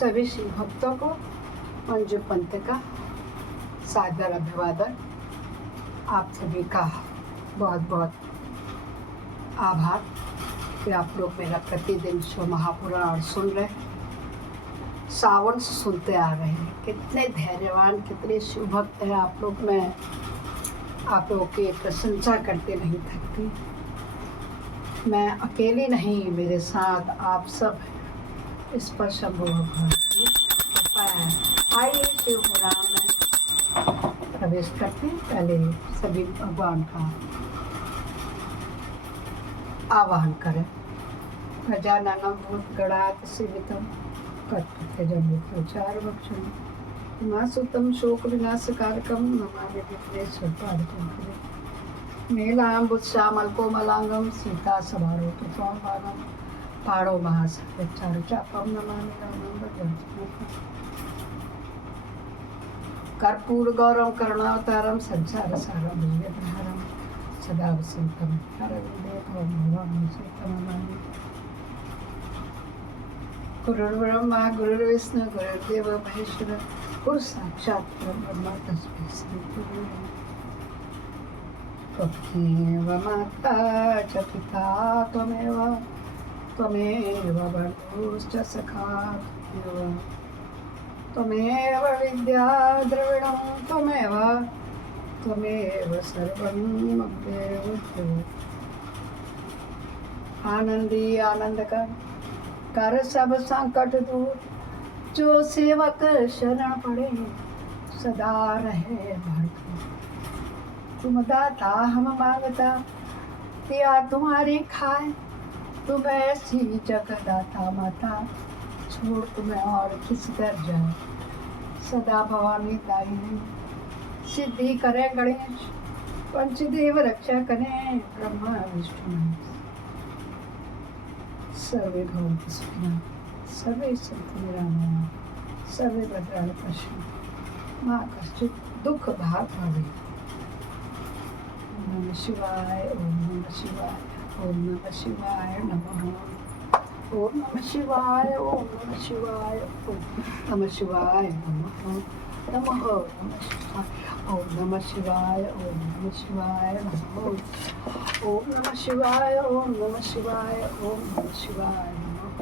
सभी शिव भक्तों को मंजू पंत का सादर अभिवादन। आप सभी का बहुत बहुत आभार कि आप लोग मेरा प्रतिदिन शिव महापुराण सुन रहे हैं, सावन से सुनते आ रहे हैं। कितने धैर्यवान, कितने शिव भक्त हैं आप लोग। मैं आप लोगों की प्रशंसा करते नहीं थकती। मैं अकेली नहीं, मेरे साथ आप सब हैं। इस पर शंभु भगवान की कृपा है। आइए शिव पुराण में प्रवेश करते हैं। पहले सभी भगवान का आवाहन करें। गजाननं भूतगणात् सेवितं कत्पथजम्बुफलचारुभक्षणं उमासुतं शोकविनाशकारकं नमामि विघ्नेश्वरपादकं। नीलाम्बुजश्यामलकोमलांगं सीतासभारोपसंवादं पाणो महासागरचारुचापं नमामि रामं भजन्ति। कर्पूरगौरं करुणावतारं संसारसारं भुजगेन्द्रहारं सदा वसन्तं हरविन्दे भवं सीतं नमामि। गुरुर्ब्रह्मा गुरुर्विष्णु गुरुर्देवो महेश्वर गुरुसाक्षात् परब्रह्म तस्मै श्रीगुरुवे त्वमेव माता च पिता त्वमेव बन्धुश्च सखा त्वमेव विद्या द्रविणं त्वमेव सर्वं मम आनंदी आनंद कर सब संकट दूर। जो सेवक शरण पड़े सदा रहे भरपूर। तुम दाता हम मांगता दिया तुम्हारी खाए। तुम ऐसी जगदाता माता छोड़ तुम्हें और किस दर जाए। सदा भवानी दायिनी सिद्धि करे गणेश। पंचदेव रक्षा करें ब्रह्मा विष्णु सर्वे भवन्तु सुखिनः सर्वे सन्तु निरामयाः सर्वे भद्राणि पश्यन्तु मा कश्चित् दुःख भाग् भवेत्। नमः शिवाय ओम नमः शिवाय ओम नमः शिवाय नमः ओम नमः शिवाय ओम नमः शिवाय ओम नमः शिवाय नमः नमः ओम नमः शिवाय ओम नमः शिवाय नमः ओम नमः शिवाय ओम नमः शिवाय ओम नमः शिवाय नमः।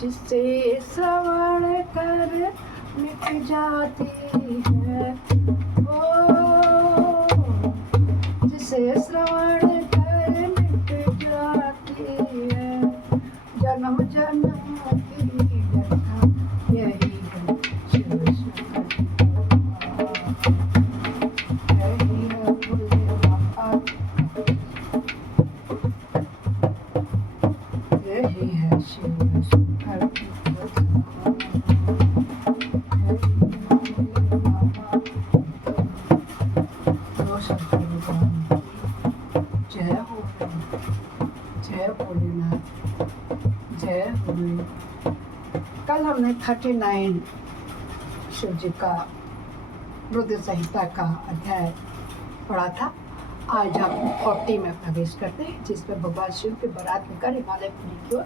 जिससे श्रवण कर मिट जाती है जिसे श्रवण कर मिट जाती है जन्म जन्म की व्यथा यही है शिव यही है शिव शंकर की जय हो जय भोलेनाथ जय भोले। कल हमने 39 शिव जी का रुद्र संहिता का अध्याय पढ़ा था। आज हम 40 में प्रवेश करते हैं, जिसमें भगवान शिव के बारात लेकर हिमालयपुरी की ओर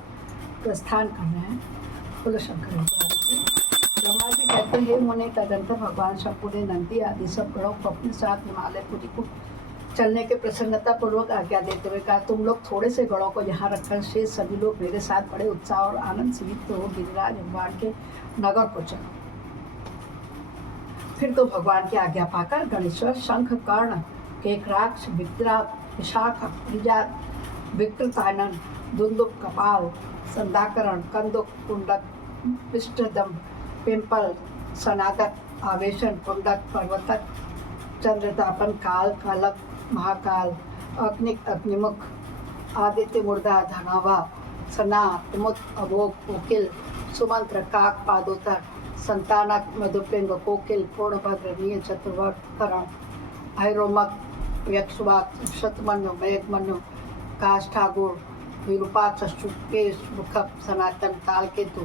प्रस्थान कर रहे हैं। बोलो शंकर भगवान से। ब्रह्मा जी कहते हैं मुने तदंतर भगवान शंकर ने नंदी आदि सब गणों को अपने साथ हिमालयपुरी को चलने के प्रसन्नता पूर्वक आज्ञा देते हुए कहा, तुम लोग थोड़े से गणों को यहाँ रखकर शेष सभी लोग मेरे साथ बड़े उत्साह और आनंद से युक्त हो गिरिराज भगवान के नगर को चलो। फिर तो भगवान की आज्ञा पाकर गणेश्वर शंख कर्ण केकराक्ष विद्रा विशाख निजात विकृतानन दुंदुभ कपाल संधाकरण कंदुक कुंडक पिष्टदम पिंपल सनातक आवेशन कुंडक पर्वतक चंद्रतापन काल कालक महाकाल अग्निक अग्निमुख आदित्य मुर्दा धनावा सना मुत अभोग कोकिल सुमंत्र काक पादोतर संतानक मधुपिंग कोकिल पूर्णभद्र नील चतुर्वर्त करण भैरोमक यक्षवाक शतमनु मेघमनु काष्ठागुर विरूपाक्ष शुक्लेश मुखप सनातन कालकेतु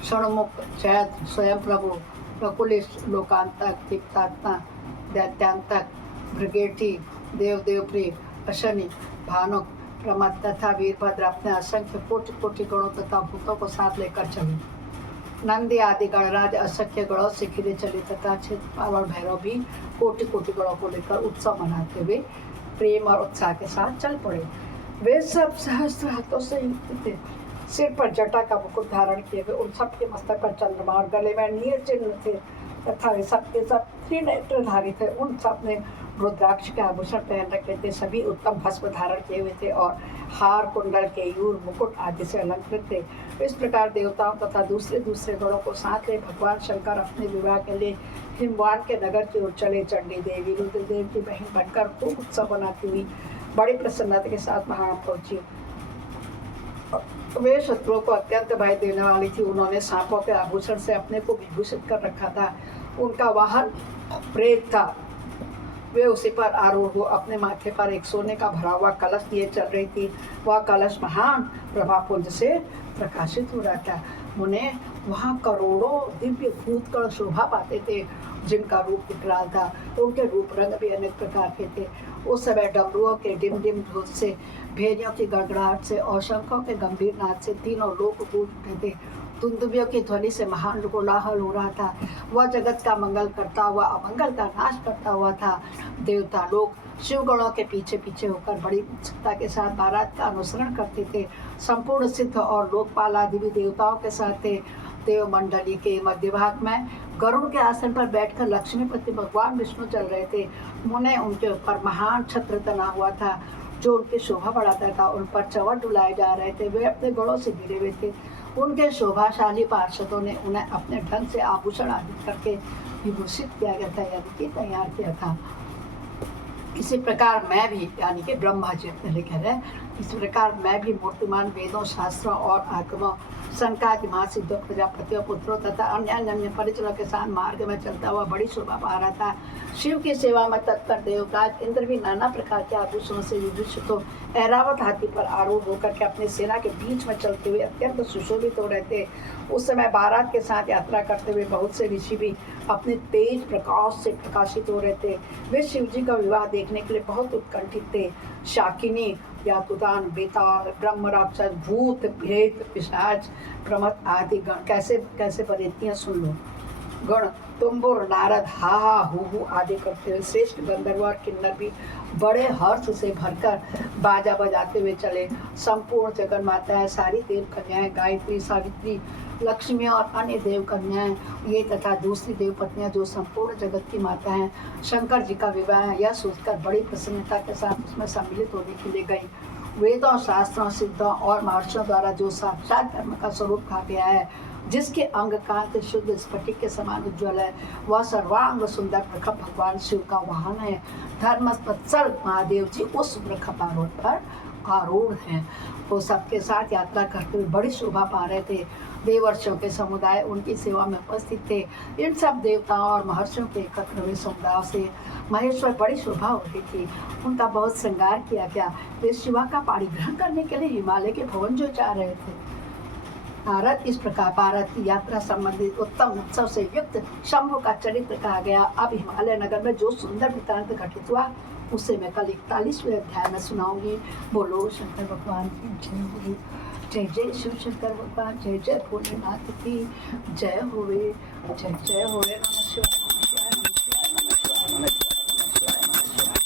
क्षणमुख चैत्र स्वयं प्रभु प्रकुलिश लोकांतक दीप्तात्मा दैत्यांतक भृगेठी देव देवप्रिय अशनि भानुक प्रमद तथा वीरभद्र अपने असंख्य कोटि कोटि गणों तथा भूतों को साथ लेकर चले। नंदी आदि गणराज असंख्य गणों से घिरे चले तथा क्षेत्रपाल और भैरव भी कोटि कोटि गणों को लेकर उत्सव मनाते हुए प्रेम और उत्साह के साथ चल पड़े। वे सब सहस्त्र हाथों से युक्त थे, सिर पर जटा का मुकुट धारण किए हुए, उन सब के मस्तक पर चंद्रमा और गले में नील चिन्ह थे तथा वे सबके सब त्रिनेत्रधारी थे। उन सब ने रुद्राक्ष के आभूषण पहन रखे थे, सभी उत्तम भस्म धारण किए हुए थे और हार, कुंडल, केयूर, मुकुट आदि से अलंकृत थे। इस प्रकार देवताओं तथा दूसरे दूसरे गणों को साथ ले भगवान शंकर अपने विवाह के लिए हिमवान के नगर की ओर चले। चंडी देवी रुद्रदेव की बहन बनकर खूब उत्सव मनाती हुई बड़ी प्रसन्नता के साथ वहां पहुंची। वे शत्रुओं को अत्यंत भय देने वाली थी। उन्होंने सांपों के आभूषण से अपने को विभूषित कर रखा था। उनका वाहन प्रेत था। वे उसी पर आरूढ़ हो अपने माथे पर एक सोने का भरा हुआ कलश लिए चल रही थी। वह कलश महान प्रभापुंज से प्रकाशित हो रहा था। उन्हें वहाँ करोड़ों दिव्य भूतगण शोभा पाते थे, जिनका रूप विकराल था। उनके रूप रंग भी अनेक प्रकार के थे। उस समय डमरुओं के डिम डिम ध्वज से, भेड़ियों की गड़गड़ाहट से और शंखों के गंभीर नाद से तीनों लोग गूंज उठे थे। दुंदुभियों की ध्वनि से महान कोलाहल हो रहा था। वह जगत का मंगल करता हुआ अमंगल का नाश करता हुआ था। देवता लोग शिवगणों के पीछे पीछे होकर बड़ी उत्सुकता के साथ बारात का अनुसरण करते थे। संपूर्ण सिद्ध और लोकपाल आदि भी देवताओं के साथ थे। देवमंडली के मध्य भाग में गरुड़ के आसन पर बैठकर लक्ष्मीपति भगवान विष्णु चल रहे थे। उन्हें उनके ऊपर महान छत्र तना हुआ था, जो उनकी शोभा बढ़ाता था। उन पर चवर डुलाए जा रहे थे। वे अपने गणों से घिरे हुए थे। उनके शोभाशाली पार्षदों ने उन्हें अपने ढंग से आभूषण आदि करके विभूषित किया गया था, यानी कि तैयार किया था। इसी प्रकार मैं भी, यानी कि ब्रह्मा जी पहले कह रहे हैं, इस प्रकार मैं भी मूर्तिमान वेदों, शास्त्रों और आगमों, सनकादि महासिद्धों, प्रजापतियों, पुत्रों तथा अन्य अन्य परिजनों के साथ मार्ग में चलता हुआ बड़ी शोभा पा रहा था। शिव की सेवा में तत्पर देवराज इंद्र भी नाना प्रकार के आभूषणों से विभूषित हो ऐरावत हाथी पर आरूढ़ होकर के अपने सेना के बीच में चलते हुए अत्यंत सुशोभित हो रहे थे। उस समय बारात के साथ यात्रा करते हुए बहुत से ऋषि भी अपने तेज प्रकाश से प्रकाशित हो रहे थे। वे शिव जी का विवाह देखने के लिए बहुत उत्कंठित थे। शाकिनी, यातुदान, बेताल, ब्रह्म, राक्षस, भूत, प्रेत, पिशाच, प्रमथ आदि गण कैसे कैसे परेतियां सुन लो। गण तुम्बुर, नारद हा हा हु हु आदि करते हुए श्रेष्ठ गंधर्व और किन्नर भी बड़े हर्ष से भरकर बाजा बजाते हुए चले। संपूर्ण जगन माताएं, सारी देव कन्याएं, गायत्री, सावित्री, लक्ष्मी और अन्य देव कन्याएं, ये तथा दूसरी देव पत्नियां जो संपूर्ण जगत की माता हैं, शंकर जी का विवाह है यह सोचकर बड़ी प्रसन्नता के साथ उसमें सम्मिलित होने के लिए गई। वेदों, शास्त्रों, सिद्धों और महर्षियों द्वारा जो साक्षात धर्म का स्वरूप कहा गया है, जिसके अंग कांत शुद्ध स्फटिक के समान उज्ज्वल है, वह सर्वांग सुंदर प्रखर भगवान शिव का वाहन है। धर्म वत्सल महादेव जी उस प्रखर आरूढ़ पर आरूढ़ हैं। वो सबके साथ यात्रा करते हुए बड़ी शोभा पा रहे थे। देवर्षियों के समुदाय उनकी सेवा में उपस्थित थे। इन सब देवताओं और महर्षियों के एकत्र हुए समुदाय से महेश्वर बड़ी शोभा हो रही थी। उनका बहुत श्रृंगार किया गया। वे शिवा का पाणी ग्रहण करने के लिए हिमालय के भवन जो जा रहे थे। भारत इस प्रकार भारत की यात्रा संबंधित उत्तम उत्सव से युक्त शंभु का चरित्र कहा गया। अब हिमालय नगर में जो सुंदर वृत्तांत घटित हुआ उसे मैं कल 41वें अध्याय में सुनाऊंगी। बोलो शंकर भगवान की जय। जय जय शिव शंकर भगवान, जय जय भोलेनाथ की जय होवे, जय जय होवे। नमः शिवाय, नमः शिवाय, नमः शिवाय, नमः शिवाय, नमः शिवाय,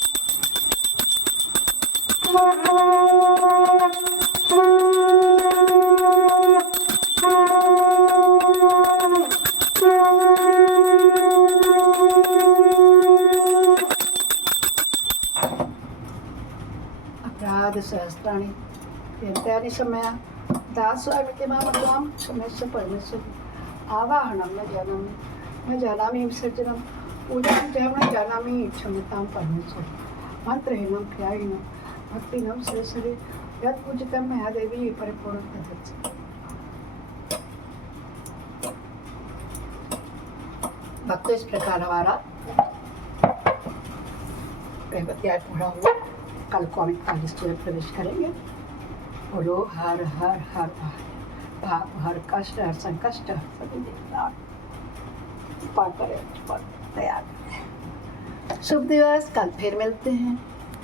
अपराध सहस्त्राणि यन्त्यानि समया दास्वामिति मामत्वां क्षमस्व परमेश्वर। आवाहनं न जानामि विसर्जनं, पूजां च न जानामि क्षम्यतां परमेश्वर। मंत्रहीनं क्रियाहीनं भक्तिहीनं सरसरे यत् पूजितं मया देवी परिपूर्णं तदस्तु। भक्तों, इस प्रकार हमारा अध्याय पूरा हुआ। कल को हम 41 में प्रवेश करेंगे। बोलो हर हर हर पाप, हर कष्ट, हर संकष्ट, सभी देवता पार करें, तैयार। शुभ दिवस, कल फिर मिलते हैं।